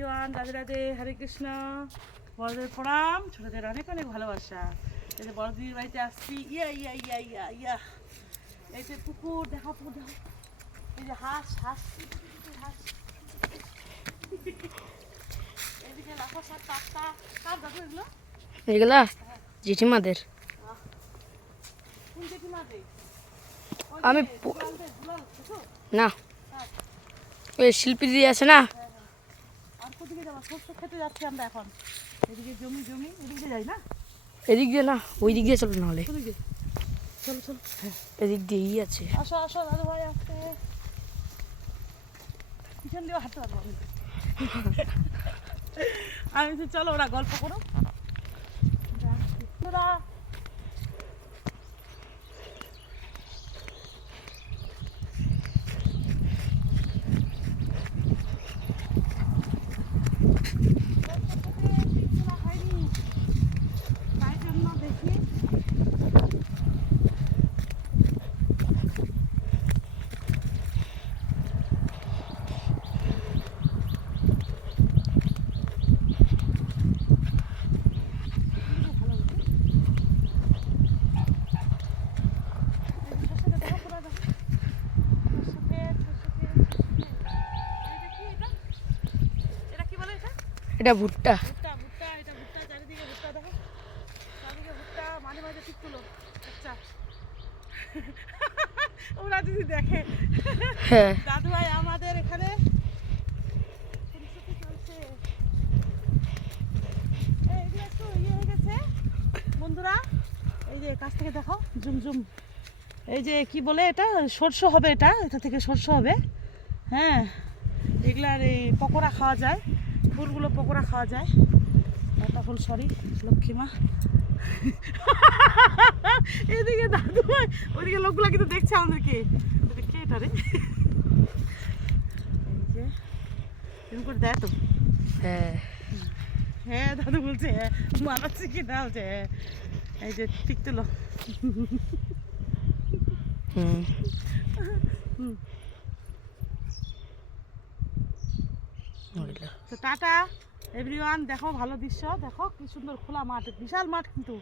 Everyone, Radhe Radhe, হরে কৃষ্ণ। বড়দের প্রণাম, ছোটদের অনেক অনেক ভালোবাসা। এই যে বড়দিদির বাড়িতে আসছি। ইয়া ইয়া ইয়া ইয়া ইয়া এই যে পুকুর দেখো, পুকুর দেখো। এই যে হাঁস হাঁস হাঁস, এদিকে লাফা শাক পাতা। কার দাদু এগুলো? এগুলা জেঠিমাদের। কোন জেঠিমাদের? আমি না, হ্যাঁ। ওই শিল্পী দিদি আছে না, আর কোদিকে যাবো? শস্য খেতে যাচ্ছি আমরা এখন। এদিকে জমি জমি, এদিকে যাই না? এদিক দিয়ে না, ওই দিক দিয়ে চলো নাহলে। কোদিকে? চলো চলো। হ্যাঁ, এদিক দিয়েই আছে। আসো আসো দাদু ভাই, আসতে পিছন দিয়েও হাঁটতে পারবো আমি। আমি বলছি চলো ওরা গল্প করো। বন্ধুরা, তাই জন্য দেখি এটা ভুট্টা। ভুট্টা ভুট্টা, এটা ভুট্টা, চারিদিকে ভুট্টা দেখো, চারিদিকে ভুট্টা, মাঝে মাঝে টিকতুলো। আচ্ছা, ওরা যদি দেখে। হ্যাঁ, দাদু ভাই আমাদের এখানে ফুলকপি চলছে। এগুলো একটু ইয়ে হয়ে গেছে বন্ধুরা, এই যে কাছ থেকে দেখো, জুম জুম। এই যে কি বলে এটা, সরষে হবে, এটা থেকে সরষে হবে। হ্যাঁ, এগুলার এই পকোড়া খাওয়া যায়, ফুলগুলো পকোড়া খাওয়া যায়। একটা ফুল, সরি, লক্ষ্মীমা। এদিকে দাদু ভাই, ওইদিকে লোকগুলা কিন্তু দেখছে আমাদেরকে। কে এটা রে? এই যে এরকম করে দেয় তো। হ্যাঁ, হ্যাঁ দাদু বলছে হ্যাঁ, মানাচ্ছে কি না বলছে হ্যাঁ। এই যে টিকতুলো। হুম, তো টাটা এভরিওয়ান, দেখো ভালো দৃশ্য, দেখো কি সুন্দর খোলা মাঠ, বিশাল মাঠ কিন্তু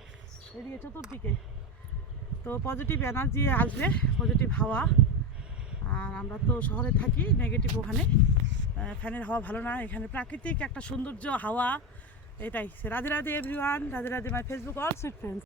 এদিকে চতুর্দিকে। তো পজিটিভ এনার্জি আসবে, পজিটিভ হাওয়া। আর আমরা তো শহরে থাকি, নেগেটিভ ওখানে। ফ্যানের হাওয়া ভালো না, এখানে প্রাকৃতিক একটা সৌন্দর্য হাওয়া, এটাই। Radhe Radhe everyone, Radhe Radhe my Facebook all sweet friends.